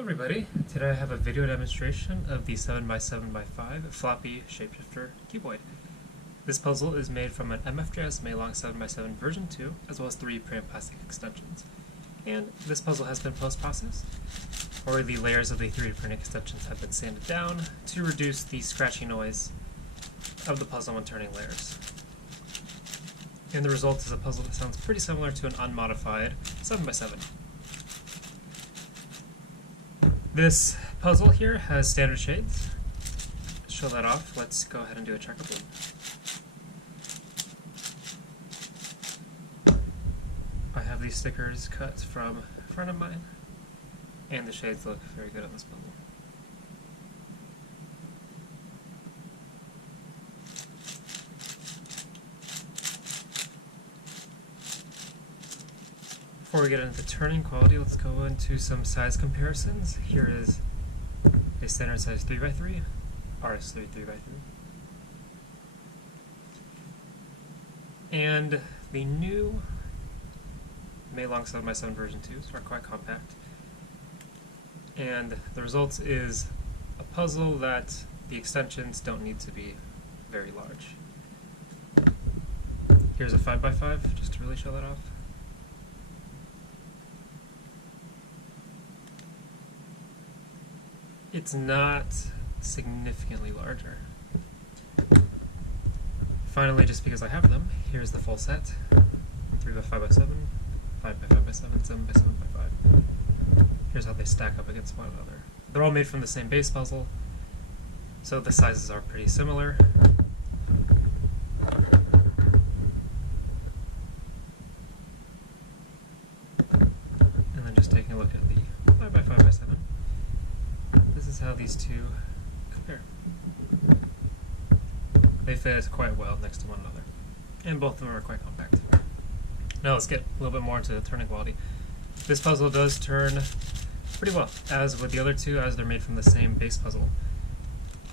Hello everybody, today I have a video demonstration of the 7x7x5 Floppy Shapeshifter Cuboid. This puzzle is made from an MFJS Meilong 7x7 version 2, as well as 3 pre-and plastic extensions. And this puzzle has been post-processed, or the layers of the 3D printing extensions have been sanded down to reduce the scratchy noise of the puzzle when turning layers. And the result is a puzzle that sounds pretty similar to an unmodified 7x7. This puzzle here has standard shades. To show that off, let's go ahead and do a checkerboard. I have these stickers cut from a friend of mine, and the shades look very good on this puzzle. Before we get into turning quality, let's go into some size comparisons. Here is a standard size 3x3, RS3 3x3. And the new Meilong 7x7 version 2s are quite compact. And the result is a puzzle that the extensions don't need to be very large. Here's a 5x5, just to really show that off. It's not significantly larger. Finally, just because I have them, here's the full set. 3x5x7, 5x5x7, 7x7x5. Here's how they stack up against one another. They're all made from the same base puzzle, so the sizes are pretty similar. And then just taking a look at the 5x5x7. This is how these two compare. They fit quite well next to one another, and both of them are quite compact. Now let's get a little bit more into the turning quality. This puzzle does turn pretty well, as with the other two, as they're made from the same base puzzle.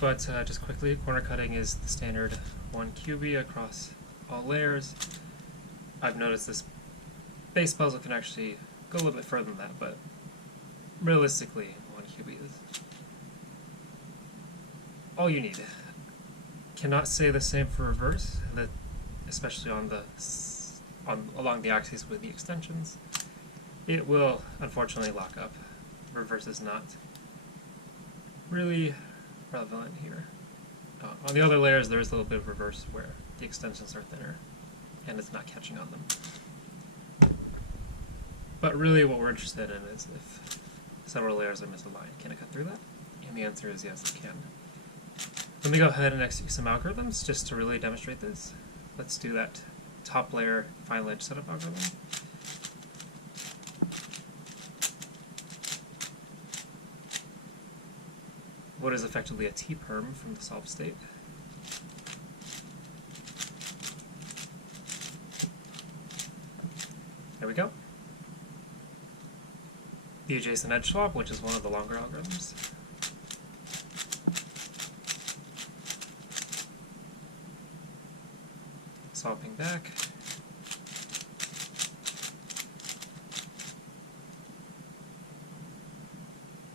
But just quickly, corner cutting is the standard 1 QB across all layers. I've noticed this base puzzle can actually go a little bit further than that, but realistically, 1 QB is all you need. Cannot say the same for reverse, that especially on the along the axis with the extensions. It will unfortunately lock up. Reverse is not really relevant here. On the other layers, there is a little bit of reverse where the extensions are thinner and it's not catching on them. But really, what we're interested in is if several layers are misaligned, can it cut through that? And the answer is yes, it can. Let me go ahead and execute some algorithms just to really demonstrate this. Let's do that top layer final edge setup algorithm. What is effectively a T-perm from the solved state. There we go. The adjacent edge swap, which is one of the longer algorithms. Swapping back.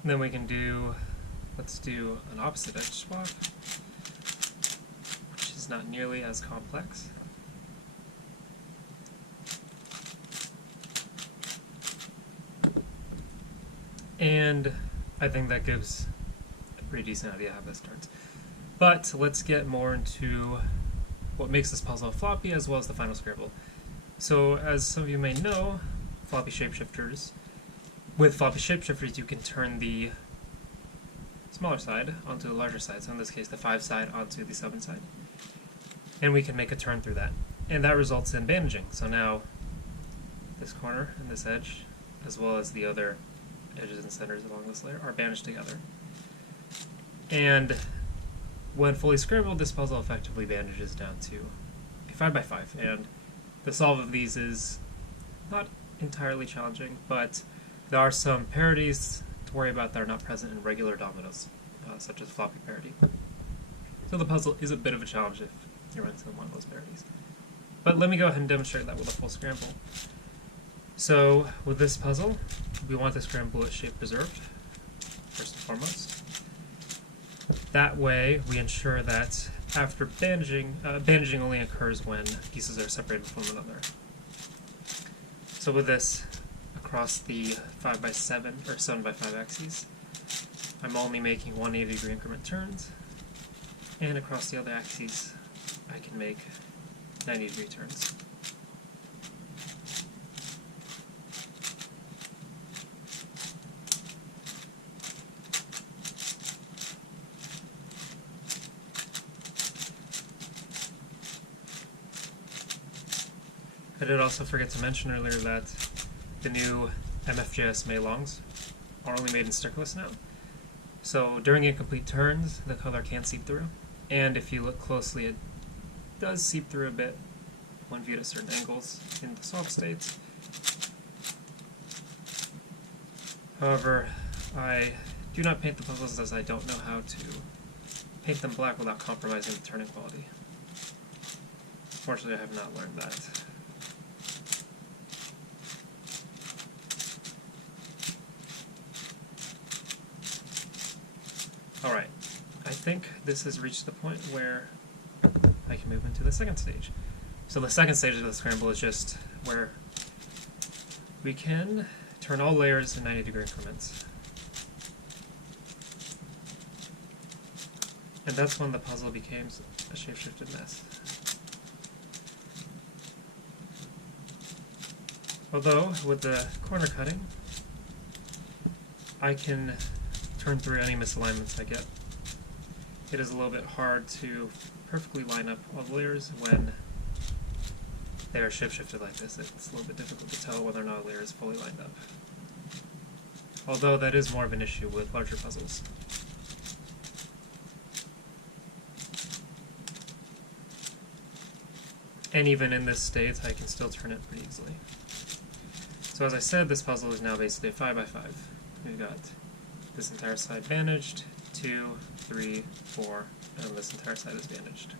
And then we can do, let's do an opposite edge swap, which is not nearly as complex. And I think that gives a pretty decent idea how this turns. But let's get more into what makes this puzzle floppy, as well as the final Scramble. So, as some of you may know, Floppy Shapeshifters, with Floppy Shapeshifters you can turn the smaller side onto the larger side, so in this case the 5 side onto the 7 side. And we can make a turn through that. And that results in bandaging. So now, this corner and this edge, as well as the other edges and centers along this layer, are bandaged together. And when fully scrambled, this puzzle effectively bandages down to a 5x5, and the solve of these is not entirely challenging, but there are some parities to worry about that are not present in regular dominoes, such as floppy parity. So the puzzle is a bit of a challenge if you run into one of those parities. But let me go ahead and demonstrate that with a full scramble. So with this puzzle, we want the scramble shape preserved. foremost. That way, we ensure that after bandaging, bandaging only occurs when pieces are separated from one another. So with this, across the 5x7 or 7x5 axes, I'm only making 180-degree increment turns, and across the other axes, I can make 90-degree turns. I did also forget to mention earlier that the new MFJS Meilongs are only made in stickerless now. So during incomplete turns, the color can seep through, and if you look closely, it does seep through a bit when viewed at certain angles in the solved states. However, I do not paint the puzzles as I don't know how to paint them black without compromising the turning quality. Fortunately, I have not learned that. Alright, I think this has reached the point where I can move into the second stage. So the second stage of the scramble is just where we can turn all layers in 90-degree increments. And that's when the puzzle becomes a shape-shifted mess. Although, with the corner cutting, I can turn through any misalignments I get. It is a little bit hard to perfectly line up all the layers when they are shape-shifted like this. It's a little bit difficult to tell whether or not a layer is fully lined up. Although that is more of an issue with larger puzzles. And even in this state, I can still turn it pretty easily. So as I said, this puzzle is now basically a 5x5. We've got this entire side bandaged, 2, 3, 4, and this entire side is bandaged.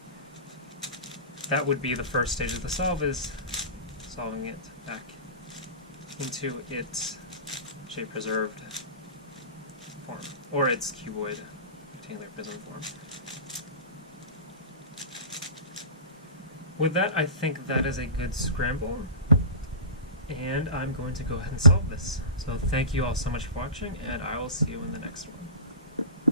That would be the first stage of the solve, is solving it back into its shape-preserved form, or its cuboid rectangular prism form. With that, I think that is a good scramble, and I'm going to go ahead and solve this. So thank you all so much for watching, and I will see you in the next one.